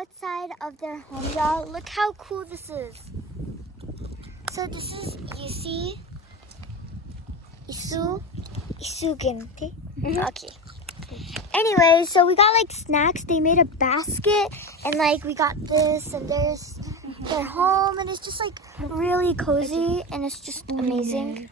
outside of their home, y'all. Look how cool this is. So this is Isugen. Okay. Anyway, so we got like snacks. They made a basket and like we got this and there's their home and it's just like really cozy and it's just amazing.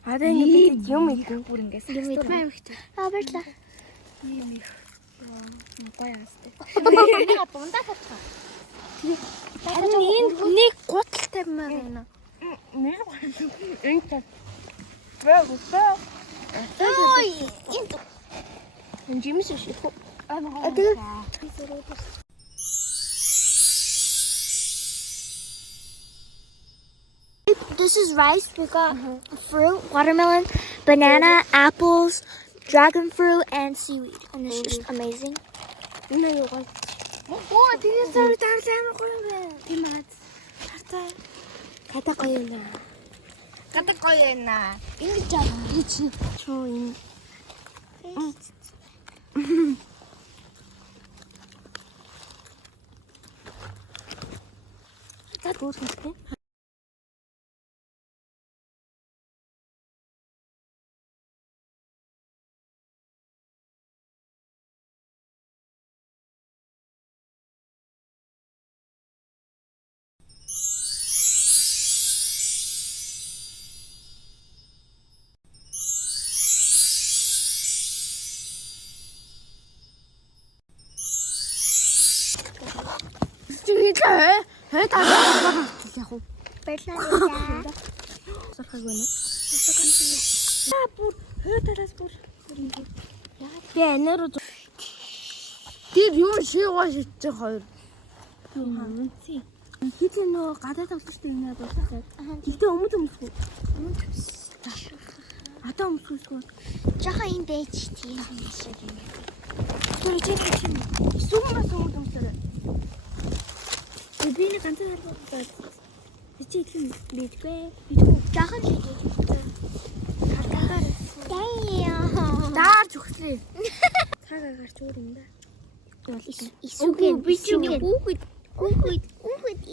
This is rice. We got fruit, watermelon, banana, apples, dragon fruit, and seaweed. And it's just amazing.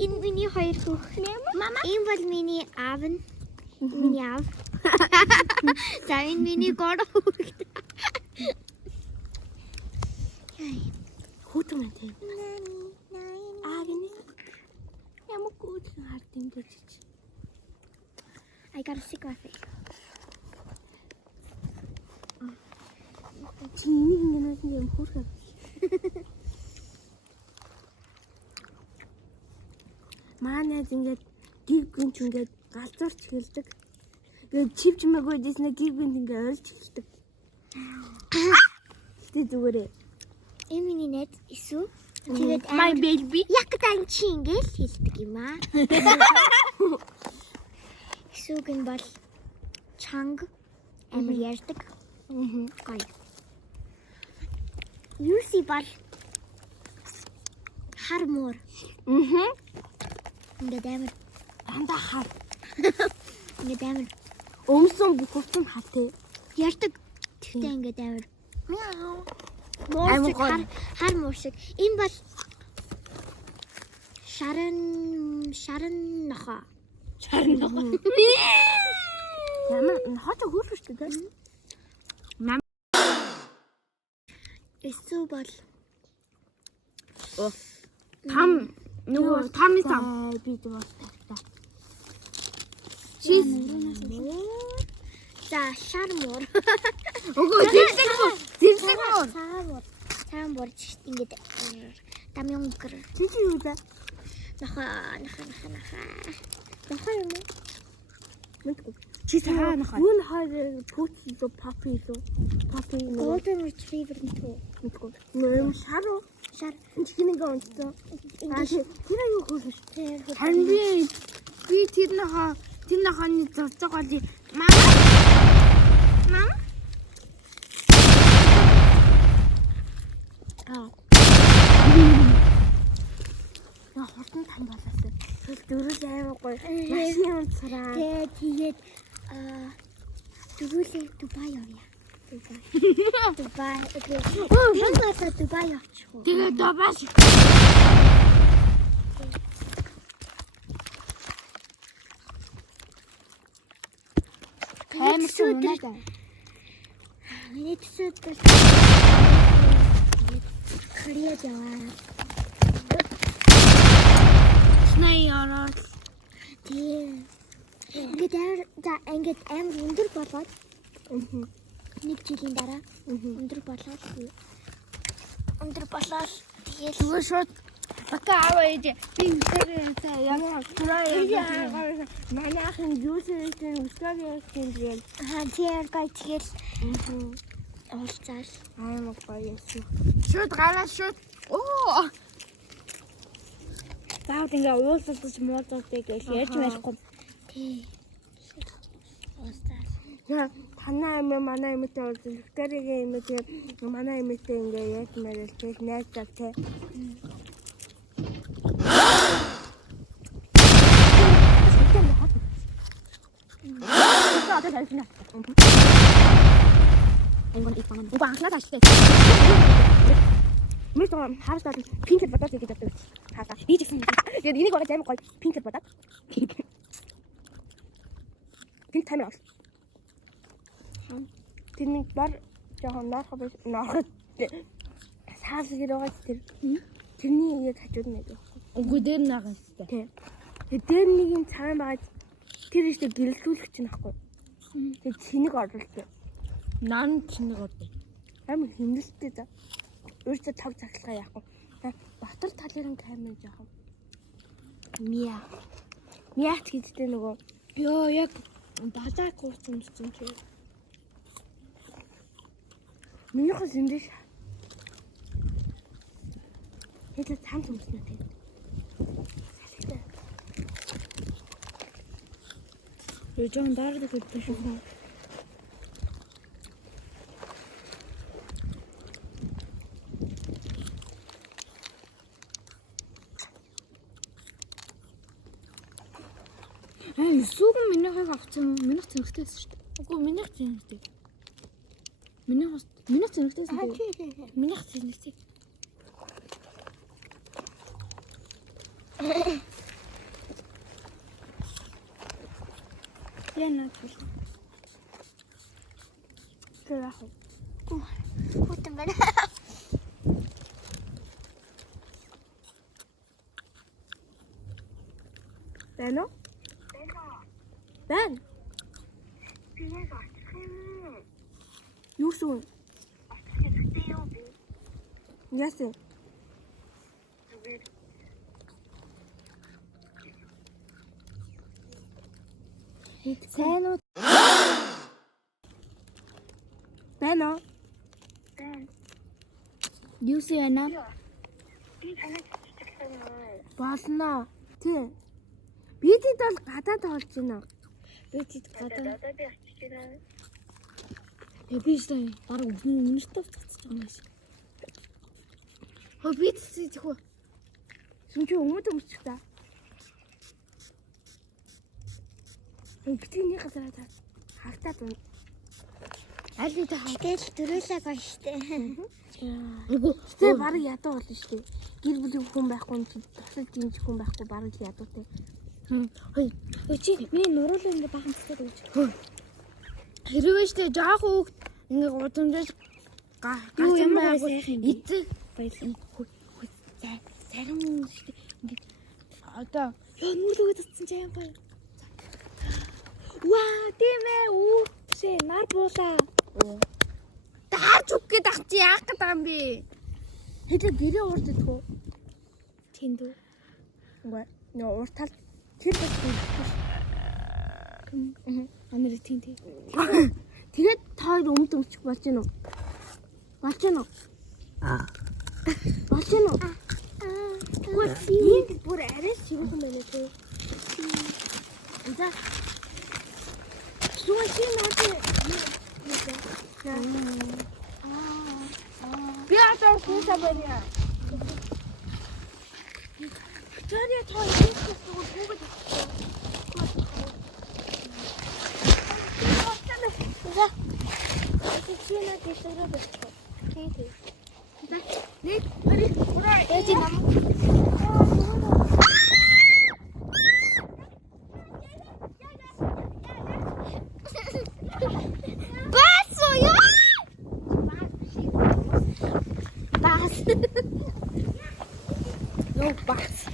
Энэ миний хоёр хүүхэд. Энэ бол миний аав нь. Миний аав. За энэ миний гол хүүхэд. Хүүтэн мэн тийм. Гинэ. Ямар гүйдэн хард юм дэж. I gotta stick my face. Чиний нэг юм хөөрхөн. Манайд ингээд гиг гүнч ингээд галзуурч хэлдэг. Тэгээд чивч мэгөө дэснэ гиг гүнч ингээд ойлж хэлдэг. Тэ зүгээрээ. Миний нэт исүү. Тэгээд my baby. Яг тань чи ингээд хэлдэг юм аа. Исүүгэн бол чанга амар ярьдаг. Гоё. Юуси бол хармор. Ингээд амар Дандаа хар. ингээд амар Өмсөн бүх хувцас хар тий. ярьдаг. Тэгтээ ингээд амар Амар гоё. хар мууршиг. Энэ бол шаран нохоо. Ямар хачаа хөрштэй тий. Эсүү бол Там нөгөө тамисан бид бас тавьтаа. Шис. за шармор. Өгөө зэмсэг мөр. Цаамбор ингээд тамёнгэр. Чи юу да? Наха. Наха юм уу? Мэдгүй. Чи цаа нахаа. Юу нахаа пүүцлөө папилөө. Golden retriever нэтгүү. Мэдгүй. Нөө шаруу. Шар. Чихнийг онцсон. Тэр аюу хөөш. Тэр Харин би тэр нахааны зорцог oli. Мама. Яа хурдан тань болоосаа. Тэгэл дөрөв аймаг гоё. Машины унцраа. тэгээд дөрүүлээ Дубай явъя. Дубай. Дубай очих уу? Тэгээ добаш. төсөөдөр миний төсөөдөр хриад яваа. Снай ороод Тийм. Ингээд амар өндөр болоод нэг жилийн дараа өндөр болоод тэгээд зүгээр шууд бата аваа ээж би үсгээр ямар тураа манайхын юусэрийн үсгээр тийм хантиар гай тэгэл уулзаал. амар гоё шүү. Шууд гараа шууд. Оо. Заавал ингээ уулзалтч муулзалтай гэж ярьж байхгүй. Тий. Уулзаал. Яа, танаа эмээ манай эмээтэй уулзсан. Викторигийн эмээтэй манай эмээтэй ингээ яаж мэрэл тэг найздаг те. Мис хаалт пинкэд бодож гэж боддог. Хаалт. Би ч гэсэн. Тэгээд энийг бараг амар гоё пинкэд бодоод. Пинк таймер авах. Тэрний бар жоохон наахаа биш наахад. Саас гэрээ тэр. Тэрний яг хажууд нэг. Үгүй дээр наагаас тээ. Тий. Тэр нэг юм цаан байгаа тэр ихтэй гэрэлтүүлэх чинь ахгүй. Тэгээд цэник оруулдаг. Нан цэник оруулдаг. Амар хэмнэлттэй за. Өөртөө тав цагталгаа яах вэ? Батар талын камер жоохон. Миат гэдэгтэй нөгөө ёо яг балаак уурсан юм чи. Минийхээс эндэж. Хэдэ цаан юмснаа тийм. 요즘 다르게 그때 수금 민혁이가 앞쯤 민혁 진흙대 했을 때. 그거 민혁 진흙대. 민혁 진흙대 했을 때. 민혁 진흙대. Yana tush. Karaho. Хутан байна. Байна уу? Байна. Бинээс очих юм. Юу шүү? Очих хэрэгтэй юу би? Яасан? Сайн уу? Байна уу? Байна. Юусе байна? Би танаас чичгсэн юм. Болно. Тий. Бидэд бол гадаад болж байна. Бидэд гадаад. Одоо би очиж байна. Би ч бараг үнэртэй цацж байгаа юм шиг. Хөө бид зэхүү. Сүнч өмд өмсчих та. Битгний газараа хагтаад байна. Аль нэг Тэгэл дөрөөлөө гоё штэ. Үгүй тэ бараг ядуу болно штэ. Гэр бүлийн хүн байхгүй юм чи тусад димж хүн байхгүй бараг ядуутай. Хөөе. Чи би нуруулаа ингээ бахан цэцэд өгч. Хэрвээ штэ жоох үг ингээ гудамжиж Юу ямар сайхан юм бэ? эцэг баялан зарим штэ ингээ одоо нурлууг татсан ч юм байна. Ваа, тийм ээ. Үгүй нар буулаа. Даарч үг гээд ах чи яах гээд байгаа юм бэ? Хэдэ гэрээ уурд идэх үү? Тэнд үү? Үгүй. Нөө ууртал тэр бас тийм. Амар тийм. Тэгээд тоор өмд өмчих болж гин үү? Болж гин үү? Болж гин үү? Үгүй. Бүр арай сэрүүхэн байна тий. За. Сүүн чи надад би атаа хүүсаа байна. Тэрий тоо хийх бүгд за. Чи надад тэрэг байна. Тий. За. Нэг хари ураа. Эти нам. Ёо багс.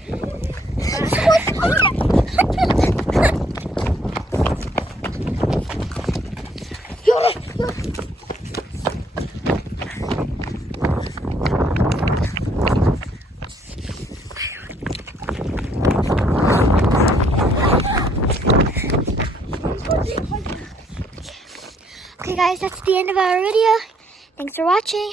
Okay guys, that's the end of our video. Thanks for watching.